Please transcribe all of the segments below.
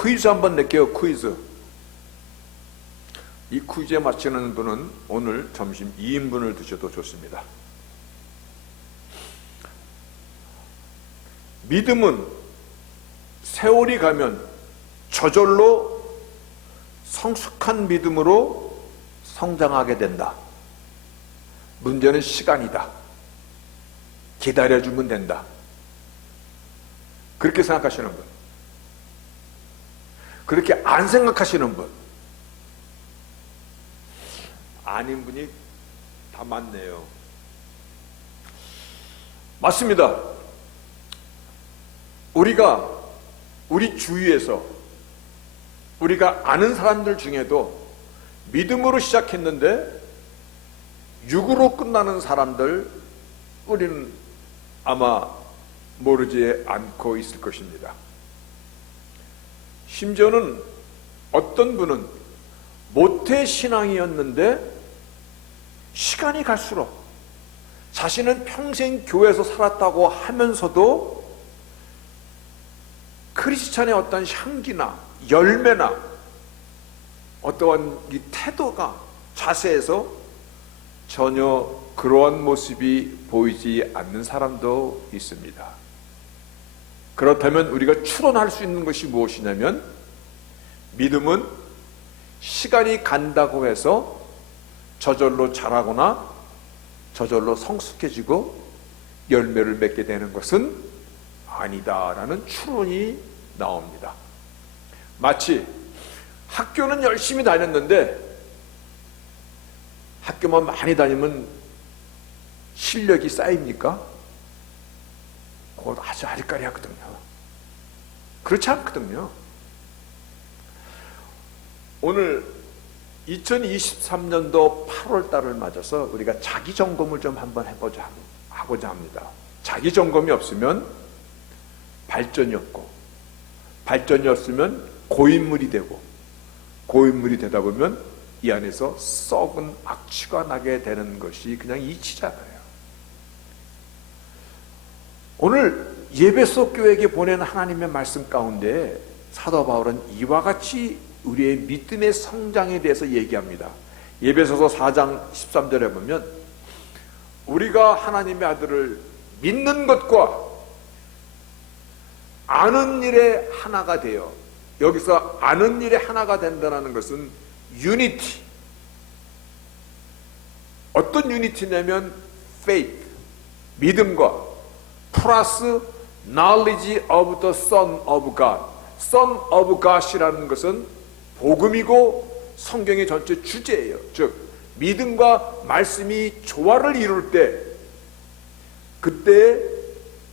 퀴즈 한번 낼게요. 퀴즈. 이 퀴즈에 맞히는 분은 오늘 점심 2인분을 드셔도 좋습니다. 믿음은 세월이 가면 저절로 성숙한 믿음으로 성장하게 된다. 문제는 시간이다. 기다려주면 된다. 그렇게 생각하시는 분, 그렇게 안 생각하시는 분, 아닌 분이 다 많네요. 맞습니다. 우리 주위에서 우리가 아는 사람들 중에도 믿음으로 시작했는데 육으로 끝나는 사람들 우리는 아마 모르지 않고 있을 것입니다. 심지어는 어떤 분은 모태신앙이었는데 시간이 갈수록 자신은 평생 교회에서 살았다고 하면서도 크리스찬의 어떤 향기나 열매나 어떠한 이 태도가, 자세에서 전혀 그러한 모습이 보이지 않는 사람도 있습니다. 그렇다면 우리가 추론할 수 있는 것이 무엇이냐면, 믿음은 시간이 간다고 해서 저절로 자라거나 저절로 성숙해지고 열매를 맺게 되는 것은 아니다라는 추론이 나옵니다. 마치 학교는 열심히 다녔는데 학교만 많이 다니면 실력이 쌓입니까? 그거 아주 아리까리하거든요. 그렇지 않거든요. 오늘 2023년도 8월 달을 맞아서 우리가 자기 점검을 좀 한번 하고자 합니다. 자기 점검이 없으면 발전이 없고, 발전이 없으면 고인물이 되고, 고인물이 되다 보면 이 안에서 썩은 악취가 나게 되는 것이 그냥 이치잖아요. 오늘 예배소 교회에게 보낸 하나님의 말씀 가운데 사도 바울은 이와 같이 우리의 믿음의 성장에 대해서 얘기합니다. 예배소서 4장 13절에 보면 우리가 하나님의 아들을 믿는 것과 아는 일에 하나가 되어, 여기서 아는 일에 하나가 된다는 것은 유니티. 어떤 유니티냐면 faith, 믿음과 플러스 knowledge of the Son of God. Son of God이라는 것은 복음이고 성경의 전체 주제예요. 즉 믿음과 말씀이 조화를 이룰 때, 그때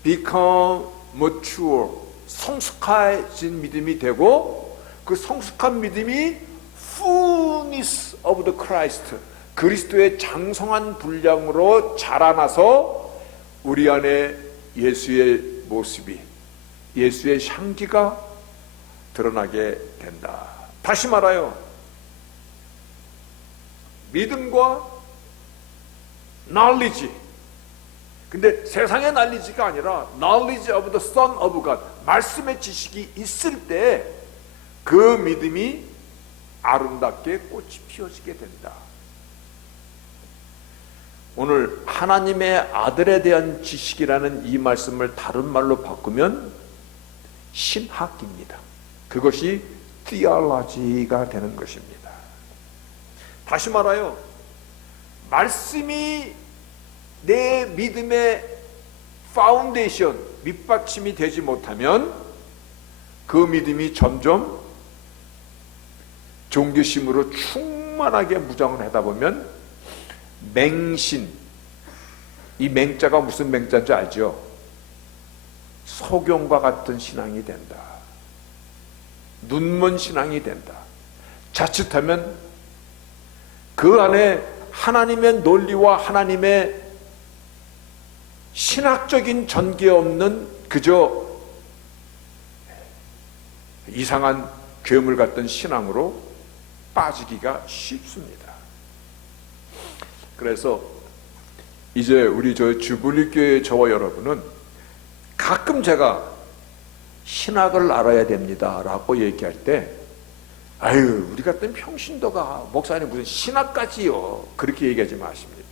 become mature, 성숙해진 믿음이 되고, 그 성숙한 믿음이 fullness of the Christ, 그리스도의 장성한 분량으로 자라나서 우리 안에 예수의 모습이, 예수의 향기가 드러나게 된다. 다시 말하여 믿음과 knowledge, 근데 세상의 knowledge가 아니라 knowledge of the Son of God, 말씀의 지식이 있을 때 그 믿음이 아름답게 꽃이 피어지게 된다. 오늘 하나님의 아들에 대한 지식이라는 이 말씀을 다른 말로 바꾸면 신학입니다. 그것이 theology가 되는 것입니다. 다시 말하여 말씀이 내 믿음의 파운데이션, 밑받침이 되지 못하면 그 믿음이 점점 종교심으로 충만하게 무장을 하다 보면 맹신, 이 맹자가 무슨 맹자인지 알죠? 소경과 같은 신앙이 된다. 눈먼 신앙이 된다. 자칫하면 그 안에 하나님의 논리와 하나님의 신학적인 전개 없는 그저 이상한 괴물 같은 신앙으로 빠지기가 쉽습니다. 그래서 이제 우리 주불리교회 저와 여러분은 가끔 제가 신학을 알아야 됩니다 라고 얘기할 때, 아유, 우리 같은 평신도가 목사님 무슨 신학까지요, 그렇게 얘기하지 마십니다.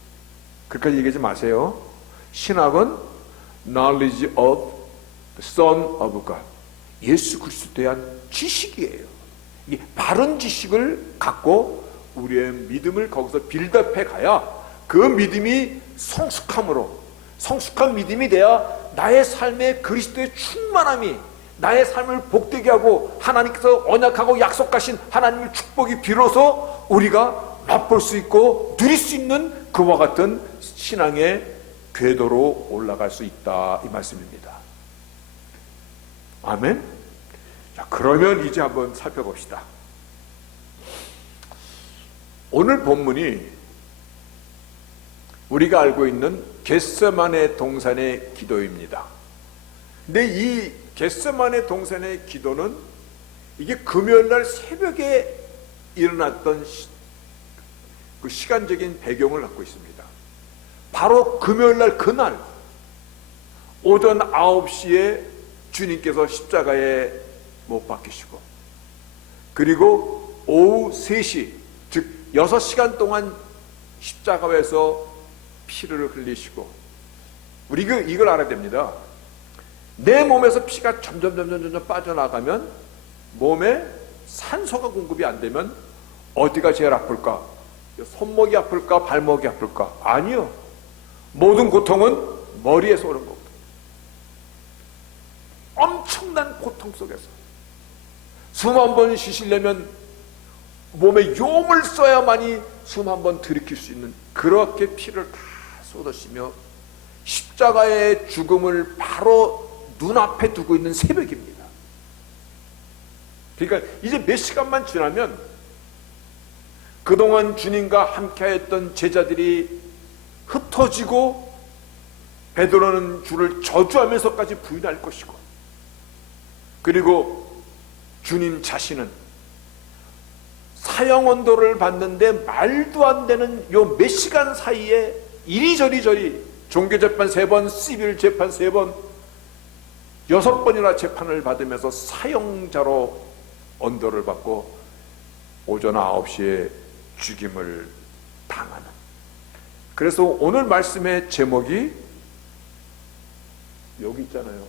그렇게 얘기하지 마세요. 신학은 knowledge of the Son of God, 예수 그리스도에 대한 지식이에요. 이 바른 지식을 갖고 우리의 믿음을 거기서 빌드업해 가야 그 믿음이 성숙한 믿음이 돼야 나의 삶에 그리스도의 충만함이 나의 삶을 복되게 하고 하나님께서 언약하고 약속하신 하나님의 축복이 비로소 우리가 맛볼 수 있고 누릴 수 있는 그와 같은 신앙의 궤도로 올라갈 수 있다, 이 말씀입니다. 아멘. 자, 그러면 이제 한번 살펴봅시다. 오늘 본문이 우리가 알고 있는 겟세마네 동산의 기도입니다. 근데 이 겟세마네 동산의 기도는 이게 금요일날 새벽에 일어났던 그 시간적인 배경을 갖고 있습니다. 바로 금요일날 그날 오전 9시에 주님께서 십자가에 못 박히시고, 그리고 오후 3시, 즉 6시간 동안 십자가에서 피를 흘리시고, 우리 이걸 알아야 됩니다. 내 몸에서 피가 점점 빠져나가면, 몸에 산소가 공급이 안 되면 어디가 제일 아플까? 손목이 아플까? 발목이 아플까? 아니요. 모든 고통은 머리에서 오는 겁니다. 엄청난 고통 속에서 숨 한 번 쉬시려면 몸에 용을 써야만이 숨 한 번 들이킬 수 있는, 그렇게 피를 다 쏟으시며 십자가의 죽음을 바로 눈앞에 두고 있는 새벽입니다. 그러니까 이제 몇 시간만 지나면 그동안 주님과 함께했던 제자들이 흩어지고 베드로는 주를 저주하면서까지 부인할 것이고, 그리고 주님 자신은 사형 언도를 받는데 말도 안 되는 요 몇 시간 사이에 이리저리 종교재판 3번, 시빌 재판 3번, 6번이나 재판을 받으면서 사형자로 언도를 받고 오전 9시에 죽임을 당하는. 그래서 오늘 말씀의 제목이 여기 있잖아요.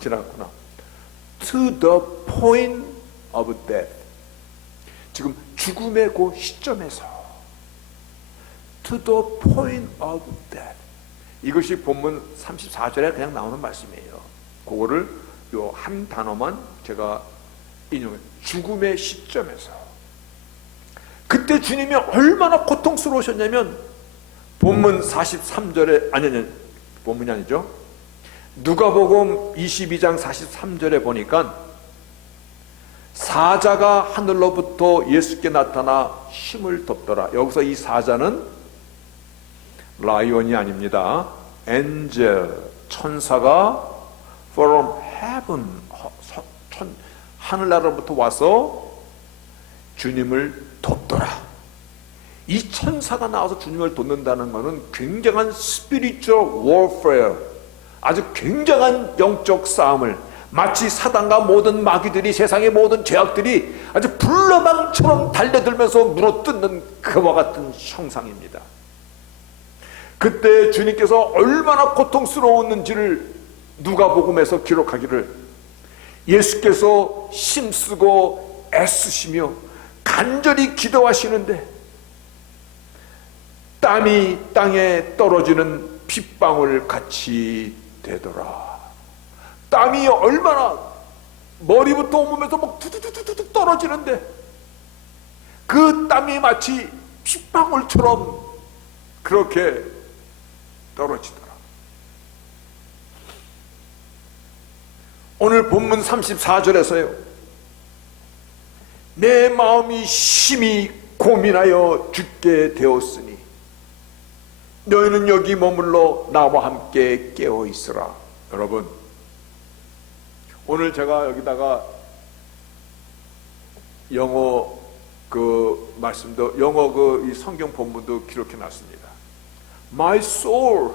지나갔구나. To the point of death. 지금 죽음의 그 시점에서 To the point of death. 이것이 본문 34절에 그냥 나오는 말씀이에요. 그거를 요 한 단어만 제가 인용해. 죽음의 시점에서. 그때 주님이 얼마나 고통스러우셨냐면, 본문 43절에, 아니, 본문이 아니죠. 누가복음 22장 43절에 보니까 사자가 하늘로부터 예수께 나타나 힘을 덮더라. 여기서 이 사자는 라이온이 아닙니다. 엔젤, 천사가 from heaven, 하늘나라로부터 와서 주님을 돕더라. 이 천사가 나와서 주님을 돕는다는 것은 굉장한 spiritual warfare, 아주 굉장한 영적 싸움을, 마치 사단과 모든 마귀들이, 세상의 모든 죄악들이 아주 불나방처럼 달려들면서 물어뜯는 그와 같은 형상입니다. 그때 주님께서 얼마나 고통스러웠는지를 누가복음에서 기록하기를, 예수께서 힘쓰고 애쓰시며 간절히 기도하시는데 땀이 땅에 떨어지는 핏방울 같이 되더라. 땀이 얼마나 머리부터 온몸에서 막 두두두두두 떨어지는데 그 땀이 마치 핏방울처럼 그렇게 떨어지더라. 오늘 본문 34절에서요. 내 마음이 심히 고민하여 죽게 되었으니 너희는 여기 머물러 나와 함께 깨어 있으라. 여러분, 오늘 제가 여기다가 영어 그 말씀도, 영어 그 이 성경 본문도 기록해 놨습니다. My soul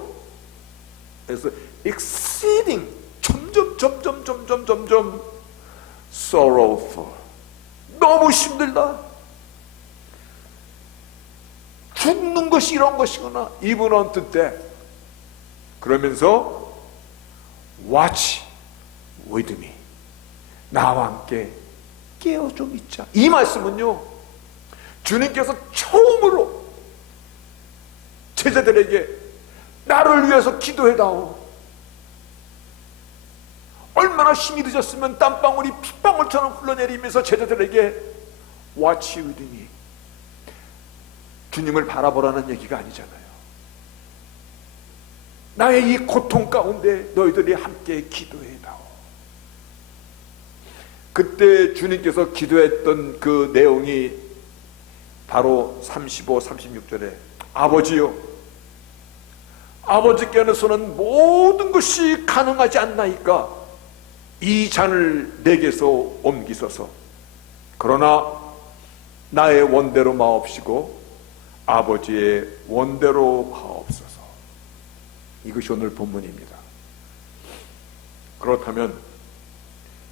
is exceeding, 점점 sorrowful, 너무 힘들다, 죽는 것이 이런 것이구나, even unto death. 그러면서 watch with me, 나와 함께 깨어 좀 있자. 이 말씀은요, 주님께서 처음으로 제자들에게 나를 위해서 기도해다오, 얼마나 힘이 드셨으면 땀방울이 핏방울처럼 흘러내리면서 제자들에게 watch with me, 주님을 바라보라는 얘기가 아니잖아요. 나의 이 고통 가운데 너희들이 함께 기도해다오. 그때 주님께서 기도했던 그 내용이 바로 35, 36절에 아버지요, 아버지께서는 모든 것이 가능하지 않나이까 이 잔을 내게서 옮기소서. 그러나 나의 원대로 마옵시고 아버지의 원대로 하옵소서. 이것이 오늘 본문입니다. 그렇다면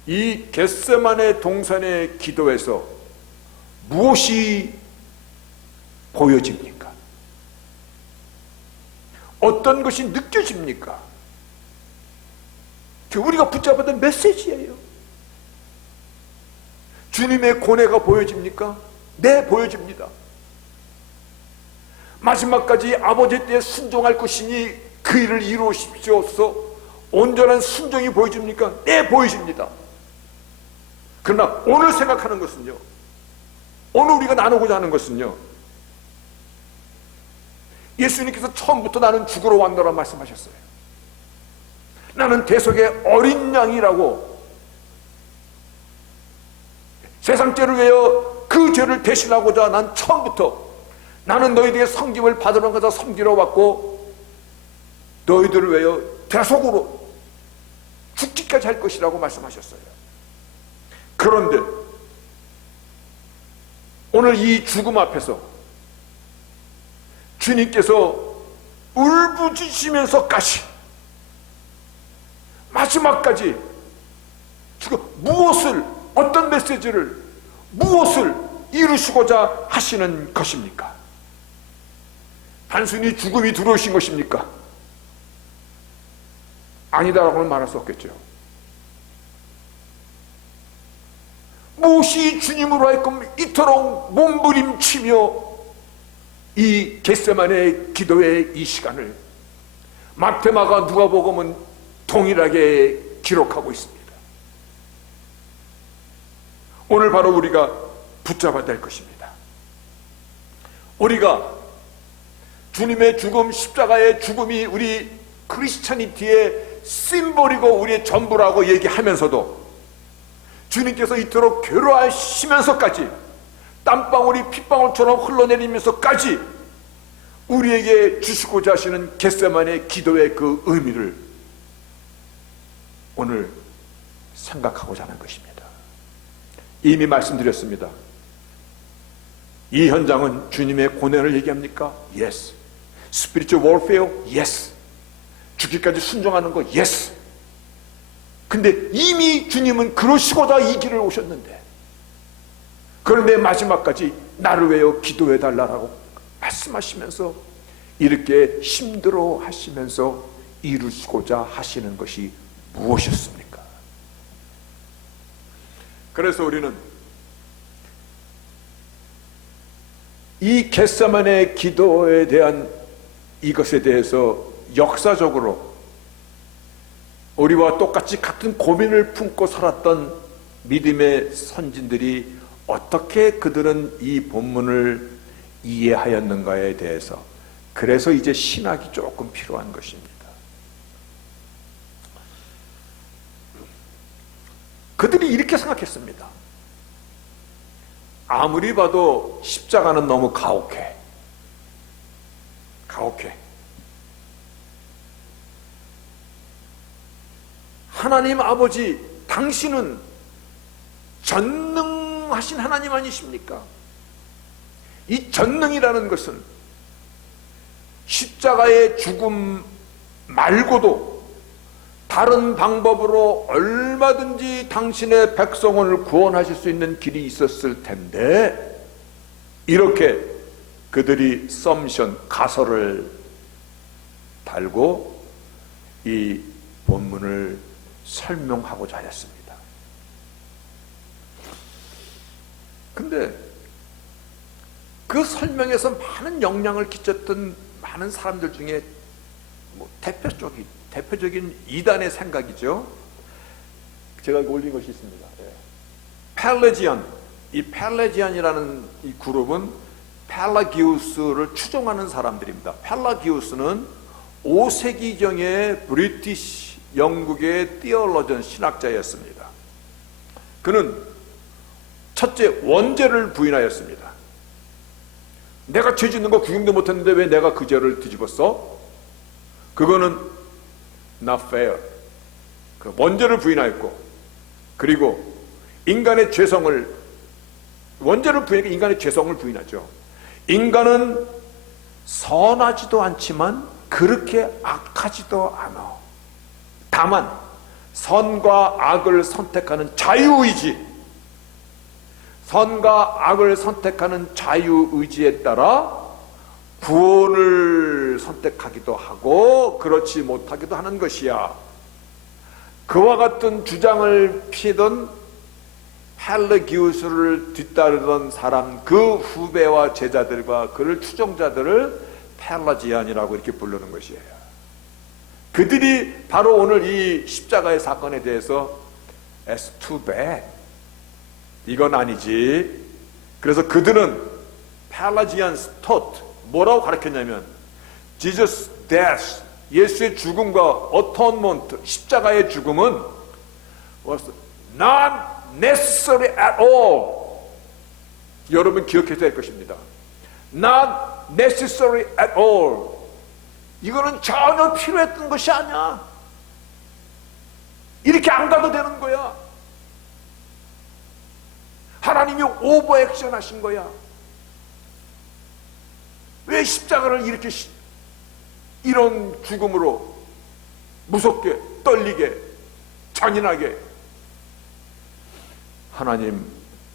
이 겟세마네 동산의 기도에서 무엇이 보여집니까? 어떤 것이 느껴집니까? 우리가 붙잡았던 메시지예요. 주님의 고뇌가 보여집니까? 네, 보여집니다. 마지막까지 아버지 때에 순종할 것이니 그 일을 이루십시오서 온전한 순종이 보여집니까? 네, 보여집니다. 그러나 오늘 생각하는 것은요, 오늘 우리가 나누고자 하는 것은요, 예수님께서 처음부터 나는 죽으러 왔노라 말씀하셨어요. 나는 대속의 어린 양이라고, 세상 죄를 위하여 그 죄를 대신하고자 난 처음부터 나는 너희들의 섬김을 받으러 가서 섬기러 왔고 너희들을 위하여 대속으로 죽기까지 할 것이라고 말씀하셨어요. 그런데 오늘 이 죽음 앞에서 주님께서 울부짖으면서까지 마지막까지 지금 무엇을, 어떤 메시지를, 무엇을 이루시고자 하시는 것입니까? 단순히 죽음이 두려우신 것입니까? 아니다라고는 말할 수 없겠죠. 무엇이 주님으로 하여금 이토록 몸부림치며 이 겟세마네 기도의 이 시간을 마태마가 누가복음은 동일하게 기록하고 있습니다. 오늘 바로 우리가 붙잡아야 될 것입니다. 우리가 주님의 죽음, 십자가의 죽음이 우리 크리스찬이티의 심볼이고 우리의 전부라고 얘기하면서도 주님께서 이토록 괴로워하시면서까지 땀방울이 핏방울처럼 흘러내리면서까지 우리에게 주시고자 하시는 겟세마네 기도의 그 의미를 오늘 생각하고자 하는 것입니다. 이미 말씀드렸습니다. 이 현장은 주님의 고난을 얘기합니까? Yes. Spiritual warfare? Yes. 죽기까지 순종하는 거? Yes. 근데 이미 주님은 그러시고자 이 길을 오셨는데, 그런데 마지막까지 나를 위하여 기도해달라고 말씀하시면서 이렇게 힘들어 하시면서 이루시고자 하시는 것이 무엇이었습니까? 그래서 우리는 이 겟세마네 기도에 대한 이것에 대해서 역사적으로 우리와 똑같이 같은 고민을 품고 살았던 믿음의 선진들이 어떻게 그들은 이 본문을 이해하였는가에 대해서, 그래서 이제 신학이 조금 필요한 것입니다. 그들이 이렇게 생각했습니다. 아무리 봐도 십자가는 너무 가혹해. 하나님 아버지, 당신은 전능하신 하나님 아니십니까? 이 전능이라는 것은 십자가의 죽음 말고도 다른 방법으로 얼마든지 당신의 백성을 구원하실 수 있는 길이 있었을 텐데, 이렇게 그들이 썸션, 가설을 달고 이 본문을 설명하고자 하였습니다. 근데 그 설명에서 많은 영향을 끼쳤던 많은 사람들 중에 대표적인 이단의 생각이죠. 제가 올린 것이 있습니다. 펠레지안, 이 펠레지안이라는 이 그룹은 펠라기우스를 추종하는 사람들입니다. 펠라기우스는 5세기경의 브리티시 영국의 티올로전 신학자였습니다. 그는 첫째, 원죄를 부인하였습니다. 내가 죄 짓는 거 구경도 못했는데 왜 내가 그 죄를 뒤집었어? 그거는 not fair. 그 원죄를 부인하였고, 그리고 인간의 죄성을, 원죄를 부인하니까 인간의 죄성을 부인하죠. 인간은 선하지도 않지만 그렇게 악하지도 않아. 다만 선과 악을 선택하는 자유의지, 선과 악을 선택하는 자유의지에 따라 구원을 선택하기도 하고 그렇지 못하기도 하는 것이야. 그와 같은 주장을 피던 펠레기우스를 뒤따르던 사람, 그 후배와 제자들과 그를 추종자들을 펠라지안이라고 이렇게 부르는 것이에요. 그들이 바로 오늘 이 십자가의 사건에 대해서 It's too bad, 이건 아니지. 그래서 그들은 펠라지안스 taught, 뭐라고 가르쳤냐면 Jesus death, 예수의 죽음과 atonement, 십자가의 죽음은 was not necessary at all. 여러분 기억해야 될 것입니다. Not necessary at all. 이거는 전혀 필요했던 것이 아니야. 이렇게 안 가도 되는 거야. 하나님이 오버 액션 하신 거야. 왜 십자가를 이렇게 이런 죽음으로 무섭게, 떨리게, 잔인하게, 하나님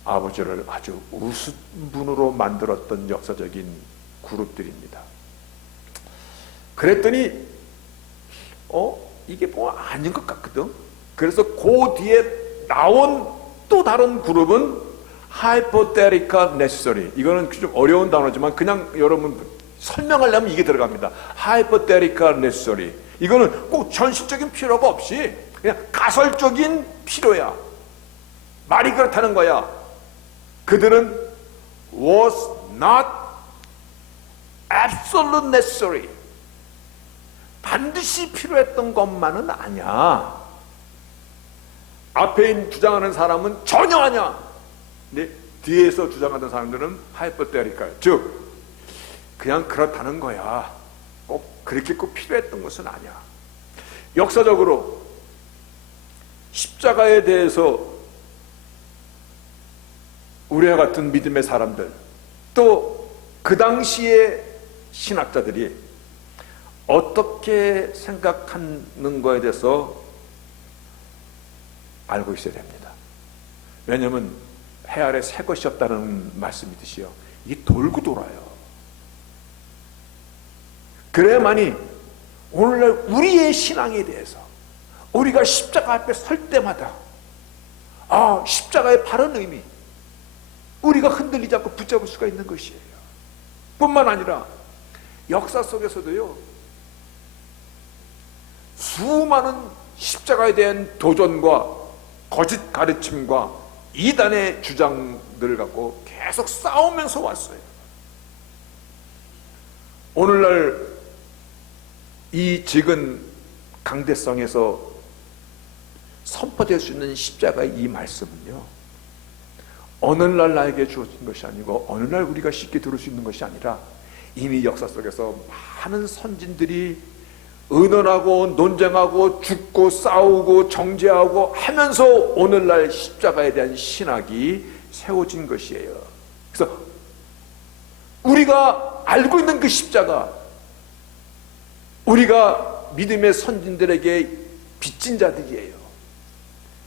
아버지를 아주 우스운 분으로 만들었던 역사적인 그룹들입니다. 그랬더니 이게 뭐 아닌 것 같거든. 그래서 그 뒤에 나온 또 다른 그룹은 hypothetical necessary. 이거는 좀 어려운 단어지만 그냥 여러분 설명하려면 이게 들어갑니다. hypothetical necessary. 이거는 꼭 현실적인 필요가 없이 그냥 가설적인 필요야. 말이 그렇다는 거야. 그들은 was not absolute necessary. 반드시 필요했던 것만은 아니야. 앞에 주장하는 사람은 전혀 아니야. 근데 뒤에서 주장하던 사람들은 hypothetical, 즉 그냥 그렇다는 거야. 꼭 그렇게 꼭 필요했던 것은 아니야. 역사적으로 십자가에 대해서 우리와 같은 믿음의 사람들, 또 그 당시의 신학자들이 어떻게 생각하는 거에 대해서 알고 있어야 됩니다. 왜냐하면 해 아래 새 것이 없다는 말씀이듯이요, 이게 돌고 돌아요. 그래야만이 오늘날 우리의 신앙에 대해서 우리가 십자가 앞에 설 때마다 십자가의 바른 의미, 우리가 흔들리지 않고 붙잡을 수가 있는 것이에요. 뿐만 아니라 역사 속에서도요, 수많은 십자가에 대한 도전과 거짓 가르침과 이단의 주장들을 갖고 계속 싸우면서 왔어요. 오늘날 이 적은 강대성에서 선포될 수 있는 십자가의 이 말씀은요, 어느 날 나에게 주어진 것이 아니고 어느 날 우리가 쉽게 들을 수 있는 것이 아니라 이미 역사 속에서 많은 선진들이 의논하고 논쟁하고 죽고 싸우고 정죄하고 하면서 오늘날 십자가에 대한 신학이 세워진 것이에요. 그래서 우리가 알고 있는 그 십자가, 우리가 믿음의 선진들에게 빚진 자들이에요.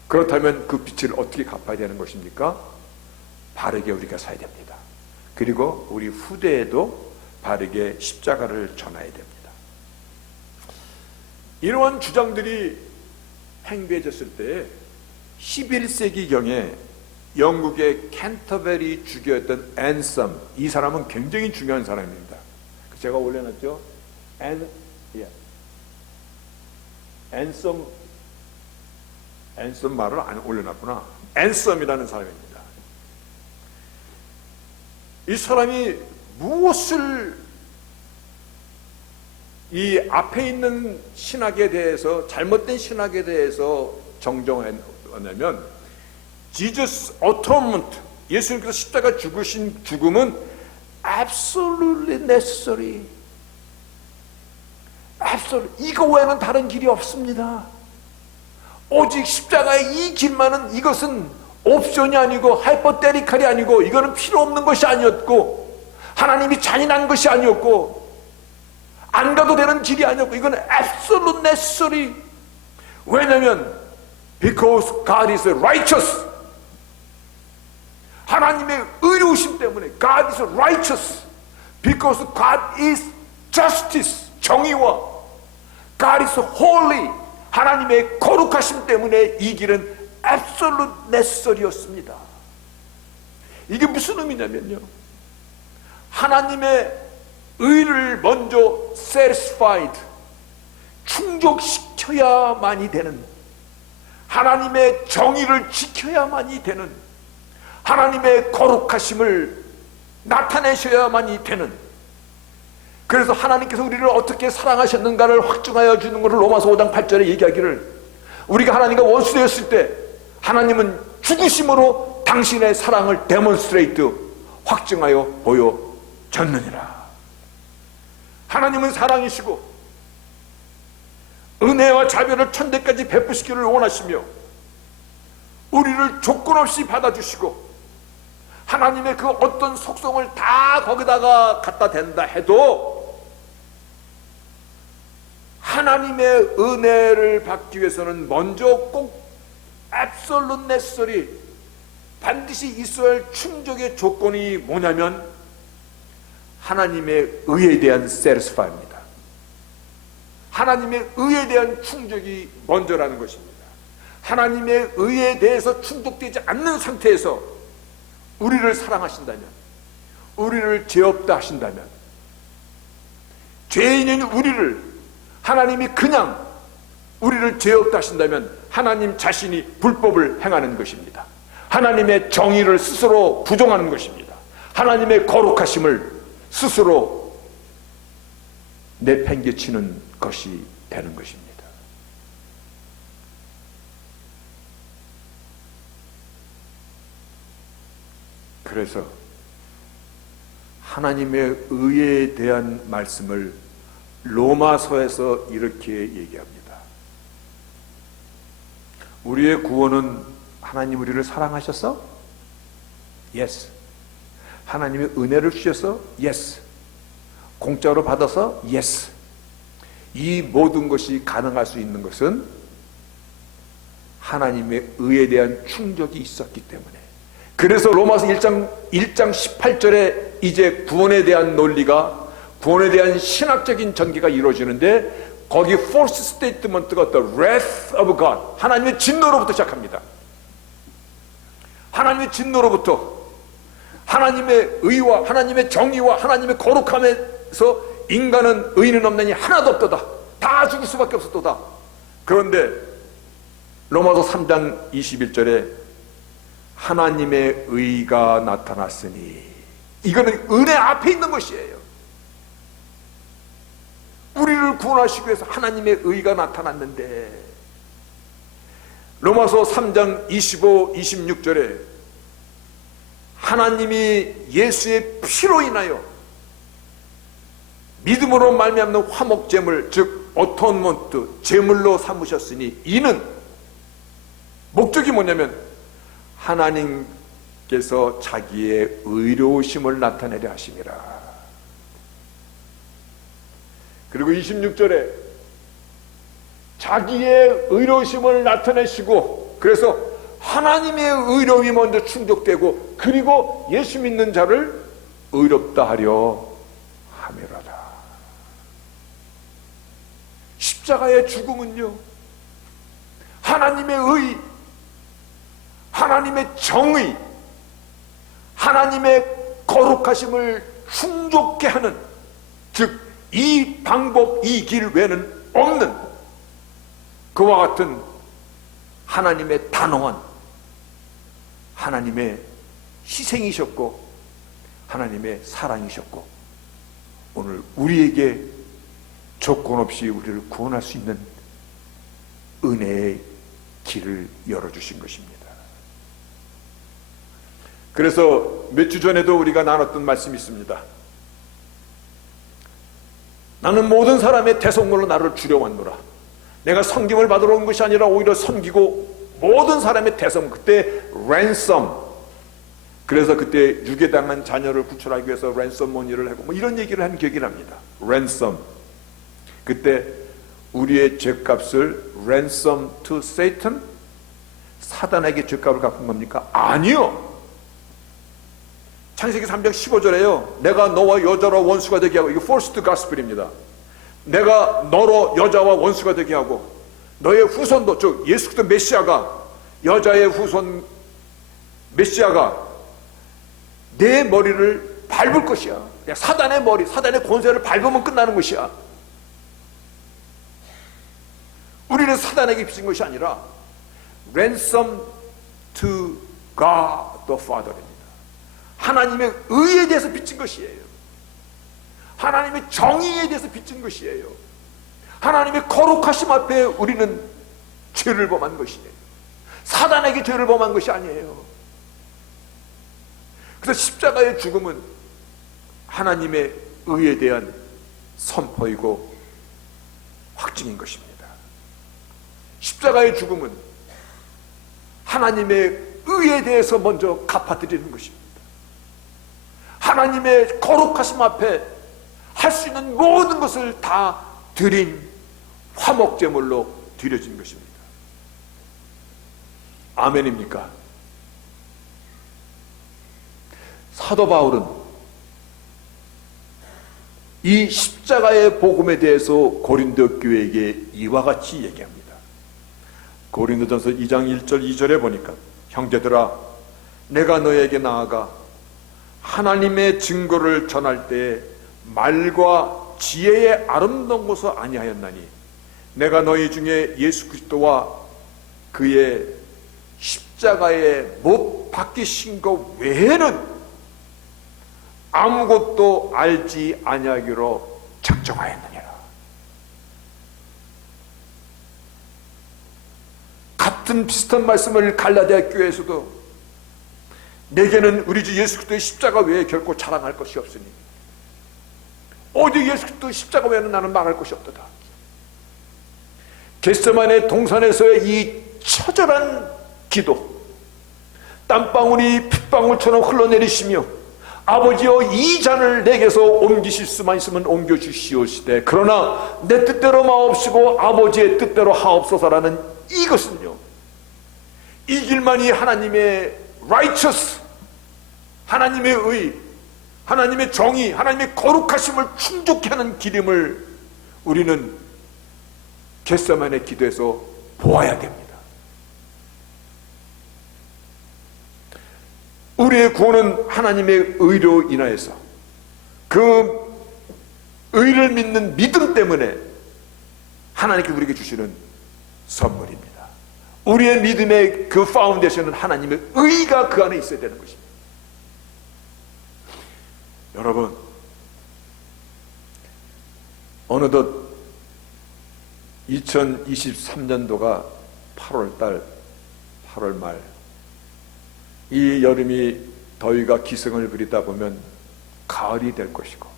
그렇다면 그 빚을 어떻게 갚아야 되는 것입니까? 바르게 우리가 살아야 됩니다. 그리고 우리 후대에도 바르게 십자가를 전해야 됩니다. 이러한 주장들이 행배해졌을 때 11세기경에 영국의 캔터베리 주교였던 앤섬, 이 사람은 굉장히 중요한 사람입니다. 제가 올려놨죠? 앤섬 말을 안 올려놨구나. 앤섬이라는 사람입니다. 이 사람이 무엇을 이 앞에 있는 신학에 대해서, 잘못된 신학에 대해서 정정했냐면, Jesus atonement, 예수님께서 십자가 죽으신 죽음은 absolutely necessary, 이거 외에는 다른 길이 없습니다. 오직 십자가의 이 길만은, 이것은 옵션이 아니고 하이퍼테리칼이 아니고, 이거는 필요 없는 것이 아니었고, 하나님이 잔인한 것이 아니었고, 안 가도 되는 길이 아니었고, 이건 absolute necessary. 왜냐하면 because God is righteous, 하나님의 의로우심 때문에. God is righteous because God is justice, 정의와 God is holy, 하나님의 거룩하심 때문에 이 길은 absolute necessary였습니다. 이게 무슨 의미냐면요, 하나님의 의를 먼저 satisfied, 충족시켜야만이 되는, 하나님의 정의를 지켜야만이 되는, 하나님의 거룩하심을 나타내셔야만이 되는, 그래서 하나님께서 우리를 어떻게 사랑하셨는가를 확증하여 주는 것을 로마서 5장 8절에 얘기하기를, 우리가 하나님과 원수되었을 때 하나님은 죽으심으로 당신의 사랑을 데몬스트레이트, 확증하여 보여줬느니라. 하나님은 사랑이시고 은혜와 자비를 천대까지 베푸시기를 원하시며 우리를 조건 없이 받아주시고, 하나님의 그 어떤 속성을 다 거기다가 갖다 댄다 해도 하나님의 은혜를 받기 위해서는 먼저 꼭 absolute necessary, 반드시 있어야 할 충족의 조건이 뭐냐면 하나님의 의에 대한 satisfy입니다. 하나님의 의에 대한 충족이 먼저라는 것입니다. 하나님의 의에 대해서 충족되지 않는 상태에서 우리를 사랑하신다면, 우리를 죄 없다 하신다면, 죄인인 우리를 하나님이 그냥 우리를 죄 없다 하신다면 하나님 자신이 불법을 행하는 것입니다. 하나님의 정의를 스스로 부정하는 것입니다. 하나님의 거룩하심을 스스로 내팽개치는 것이 되는 것입니다. 그래서 하나님의 의에 대한 말씀을 로마서에서 이렇게 얘기합니다. 우리의 구원은 하나님 우리를 사랑하셔서? Yes. 하나님의 은혜를 주셔서? Yes. 공짜로 받아서? Yes. 이 모든 것이 가능할 수 있는 것은 하나님의 의에 대한 충족이 있었기 때문에. 그래서 로마서 1장 18절에 이제 구원에 대한 논리가, 구원에 대한 신학적인 전개가 이루어지는데, 거기 false statement가 the wrath of God, 하나님의 진노로부터 시작합니다. 하나님의 진노로부터, 하나님의 의와 하나님의 정의와 하나님의 거룩함에서 인간은 의인은 없나니 하나도 없도다, 다 죽을 수밖에 없었도다. 그런데 로마서 3장 21절에 하나님의 의가 나타났으니, 이거는 은혜 앞에 있는 것이에요. 우리를 구원하시기 위해서 하나님의 의가 나타났는데, 로마서 3장 25, 26절에 하나님이 예수의 피로 인하여 믿음으로 말미암는 화목제물, 즉 어톤먼트, 제물로 삼으셨으니, 이는 목적이 뭐냐면 하나님께서 자기의 의로우심을 나타내려 하심이라. 그리고 26절에 자기의 의로우심을 나타내시고, 그래서 하나님의 의로움이 먼저 충족되고, 그리고 예수 믿는 자를 의롭다 하려 함이로다. 십자가의 죽음은요, 하나님의 의, 하나님의 정의, 하나님의 거룩하심을 충족케 하는, 즉 이 방법, 이 길 외에는 없는 그와 같은 하나님의 단호한 하나님의 희생이셨고 하나님의 사랑이셨고, 오늘 우리에게 조건 없이 우리를 구원할 수 있는 은혜의 길을 열어주신 것입니다. 그래서 몇 주 전에도 우리가 나눴던 말씀이 있습니다. 나는 모든 사람의 대속물로 나를 주려왔노라. 내가 섬김을 받으러 온 것이 아니라 오히려 섬기고 모든 사람의 대속, 그때 랜섬, 그래서 그때 유괴당한 자녀를 구출하기 위해서 랜섬 머니를 하고 뭐 이런 얘기를 한 기억이 납니다. 랜섬, 그때 우리의 죄값을 랜섬 to Satan, 사단에게 죄값을 갚은 겁니까? 아니요. 창세기 315절에요 내가 너와 여자와 원수가 되게 하고, 이게 forced gospel입니다. 내가 너로 여자와 원수가 되게 하고 너의 후손도, 즉 예수 그리스도 메시아가, 여자의 후손 메시아가 내 머리를 밟을 것이야. 그냥 사단의 머리, 사단의 권세를 밟으면 끝나는 것이야. 우리는 사단에게 빚은 것이 아니라 ransom to God the Father입니다. 하나님의 의에 대해서 빚진 것이에요. 하나님의 정의에 대해서 빚진 것이에요. 하나님의 거룩하심 앞에 우리는 죄를 범한 것이에요. 사단에게 죄를 범한 것이 아니에요. 그래서 십자가의 죽음은 하나님의 의에 대한 선포이고 확증인 것입니다. 십자가의 죽음은 하나님의 의에 대해서 먼저 갚아드리는 것입니다. 하나님의 거룩하심 앞에 할 수 있는 모든 것을 다 드린 화목제물로 드려진 것입니다. 아멘입니까? 사도 바울은 이 십자가의 복음에 대해서 고린도 교회에게 이와 같이 얘기합니다. 고린도전서 2장 1절 2절에 보니까, 형제들아 내가 너에게 나아가 하나님의 증거를 전할 때 말과 지혜의 아름다운 것을 아니하였나니 내가 너희 중에 예수 그리스도와 그의 십자가에 못 박히신 것 외에는 아무것도 알지 아니하기로 작정하였느니라. 같은 비슷한 말씀을 갈라디아 교회에서도, 내게는 우리 주 예수 그리스도의 십자가 외에 결코 자랑할 것이 없으니 오직 예수 그리스도 십자가 외에는 나는 말할 것이 없도다. 겟세마네 동산에서의 이 처절한 기도, 땀방울이 핏방울처럼 흘러내리시며 아버지여 이 잔을 내게서 옮기실 수만 있으면 옮겨주시오시되 그러나 내 뜻대로 마옵시고 아버지의 뜻대로 하옵소서라는 이것은요, 이 길만이 하나님의 righteous, 하나님의 의, 하나님의 정의, 하나님의 거룩하심을 충족케 하는 길임을 우리는 겟세마네 기도에서 보아야 됩니다. 우리의 구원은 하나님의 의로 인하여서, 그 의를 믿는 믿음 때문에 하나님께 우리에게 주시는 선물입니다. 우리의 믿음의 그 파운데이션은 하나님의 의가 그 안에 있어야 되는 것입니다. 여러분, 어느덧 2023년도가 8월달, 8월 말, 이 여름이 더위가 기승을 부리다 보면 가을이 될 것이고,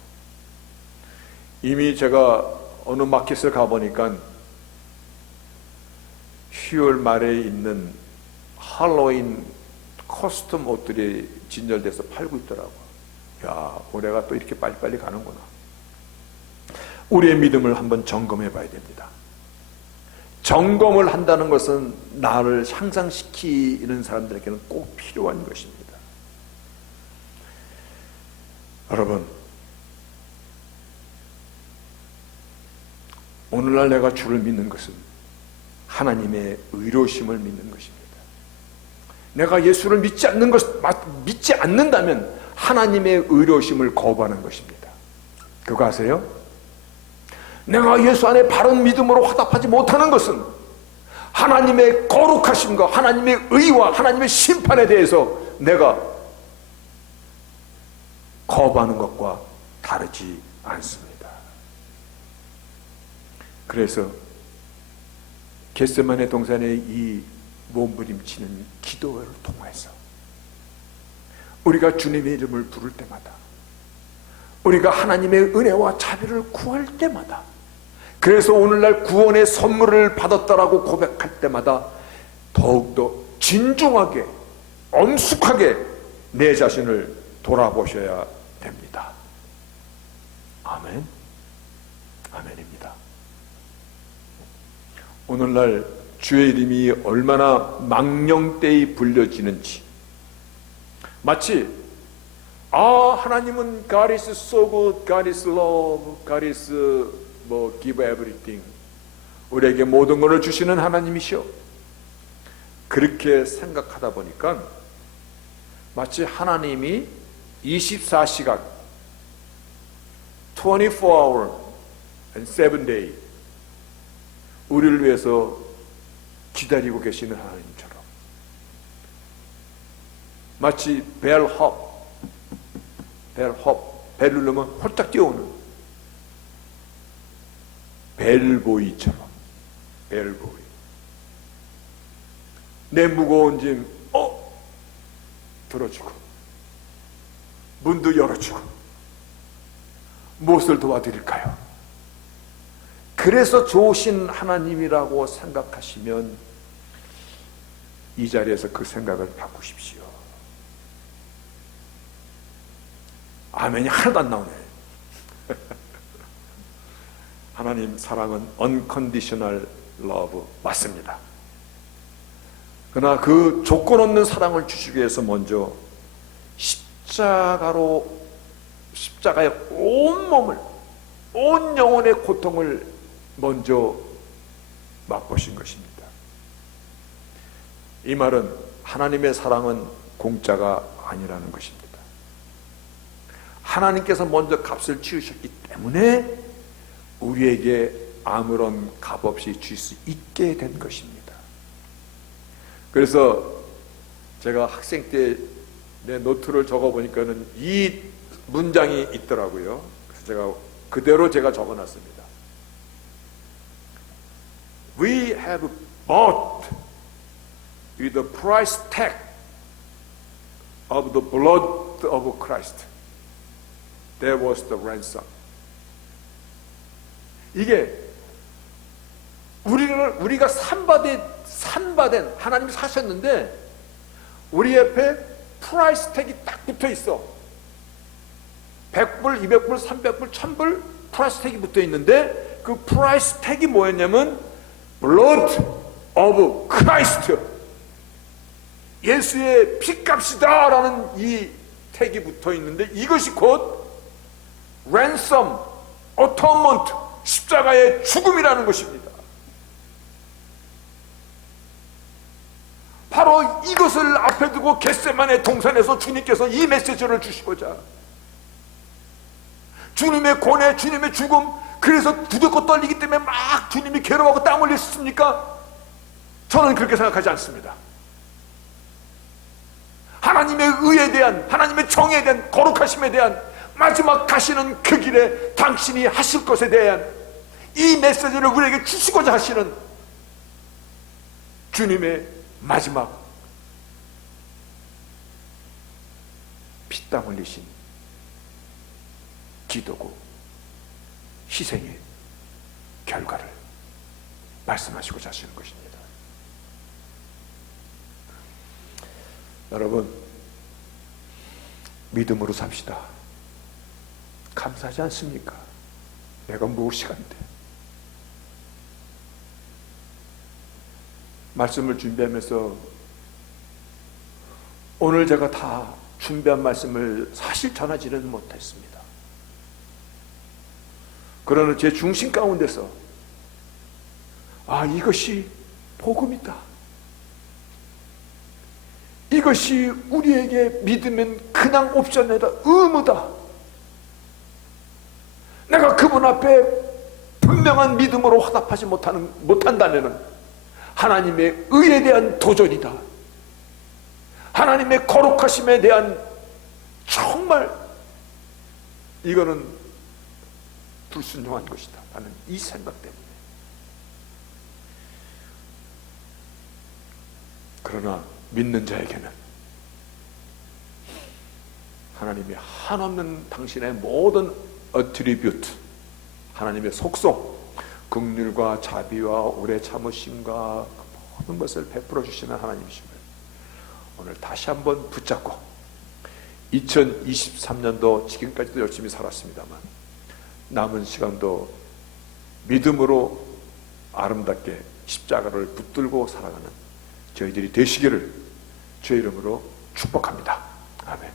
이미 제가 어느 마켓을 가보니까 10월 말에 있는 할로윈 커스텀 옷들이 진열돼서 팔고 있더라고요. 야, 올해가 또 이렇게 빨리빨리 가는구나. 우리의 믿음을 한번 점검해 봐야 됩니다. 점검을 한다는 것은 나를 향상시키는 사람들에게는 꼭 필요한 것입니다. 여러분, 오늘날 내가 주를 믿는 것은 하나님의 의로우심을 믿는 것입니다. 내가 예수를 믿지 않는다면 하나님의 의로우심을 거부하는 것입니다. 그거 아세요? 내가 예수 안에 바른 믿음으로 화답하지 못하는 것은 하나님의 거룩하심과 하나님의 의와 하나님의 심판에 대해서 내가 거부하는 것과 다르지 않습니다. 그래서 겟세마네 동산의 이 몸부림치는 기도를 통해서 우리가 주님의 이름을 부를 때마다, 우리가 하나님의 은혜와 자비를 구할 때마다, 그래서 오늘날 구원의 선물을 받았다라고 고백할 때마다 더욱더 진중하게 엄숙하게 내 자신을 돌아보셔야 됩니다. 아멘. 아멘입니다. 오늘날 주의 이름이 얼마나 망령되이 불려지는지, 마치 하나님은 God is so good, God is love, God is give everything, 우리에게 모든 것을 주시는 하나님이시오, 그렇게 생각하다 보니까 마치 하나님이 24시간 24hour and 7day 우리를 위해서 기다리고 계시는 하나님처럼, 마치 벨을 누르면 홀딱 뛰어오는 벨보이처럼, 벨보이, 내 무거운 짐 들어주고 문도 열어주고 무엇을 도와드릴까요? 그래서 좋으신 하나님이라고 생각하시면 이 자리에서 그 생각을 바꾸십시오. 아멘이 하나도 안 나오네. 하나님 사랑은 unconditional love 맞습니다. 그러나 그 조건 없는 사랑을 주시기 위해서 먼저 십자가의 온 몸을, 온 영혼의 고통을 먼저 맛보신 것입니다. 이 말은 하나님의 사랑은 공짜가 아니라는 것입니다. 하나님께서 먼저 값을 치우셨기 때문에 우리에게 아무런 값 없이 줄 수 있게 된 것입니다. 그래서 제가 학생 때 내 노트를 적어보니까는 이 문장이 있더라고요. 그래서 제가 그대로 적어놨습니다. We have bought with the price tag of the blood of Christ. That was the ransom. 이게 우리가 산바된 하나님이 사셨는데 우리 옆에 프라이스 택이 딱 붙어 있어. 100불, 200불, 300불, 1000불 프라이스 택이 붙어 있는데 그 프라이스 택이 뭐였냐면 Blood of Christ, 예수의 피값이다 라는 이 택이 붙어 있는데 이것이 곧 ransom, atonement, 십자가의 죽음이라는 것입니다. 바로 이것을 앞에 두고 겟세마네 동산에서 주님께서 이 메시지를 주시고자, 주님의 고뇌, 주님의 죽음, 그래서 두렵고 떨리기 때문에 막 주님이 괴로워하고 땀 흘리셨습니까? 저는 그렇게 생각하지 않습니다. 하나님의 의에 대한, 하나님의 정의에 대한, 거룩하심에 대한 마지막 가시는 그 길에 당신이 하실 것에 대한 이 메시지를 우리에게 주시고자 하시는 주님의 마지막 피땀 흘리신 기도고 희생의 결과를 말씀하시고자 하시는 것입니다. 여러분, 믿음으로 삽시다. 감사하지 않습니까? 내가 무엇이간데 말씀을 준비하면서 오늘 제가 다 준비한 말씀을 사실 전하지는 못했습니다. 그러나 제 중심 가운데서 이것이 복음이다, 이것이 우리에게 믿으면 그냥 옵션이 아니라 의무다, 내가 그분 앞에 분명한 믿음으로 화답하지 못한다면 하나님의 의에 대한 도전이다, 하나님의 거룩하심에 대한 정말 이거는 불순종한 것이다 라는 이 생각 때문에. 그러나 믿는 자에게는 하나님이 한없는 당신의 모든 어트리뷰트, 하나님의 속성, 긍휼과 자비와 오래 참으심과 모든 것을 베풀어 주시는 하나님이심을 오늘 다시 한번 붙잡고 2023년도 지금까지도 열심히 살았습니다만 남은 시간도 믿음으로 아름답게 십자가를 붙들고 살아가는 저희들이 되시기를 주의 이름으로 축복합니다. 아멘.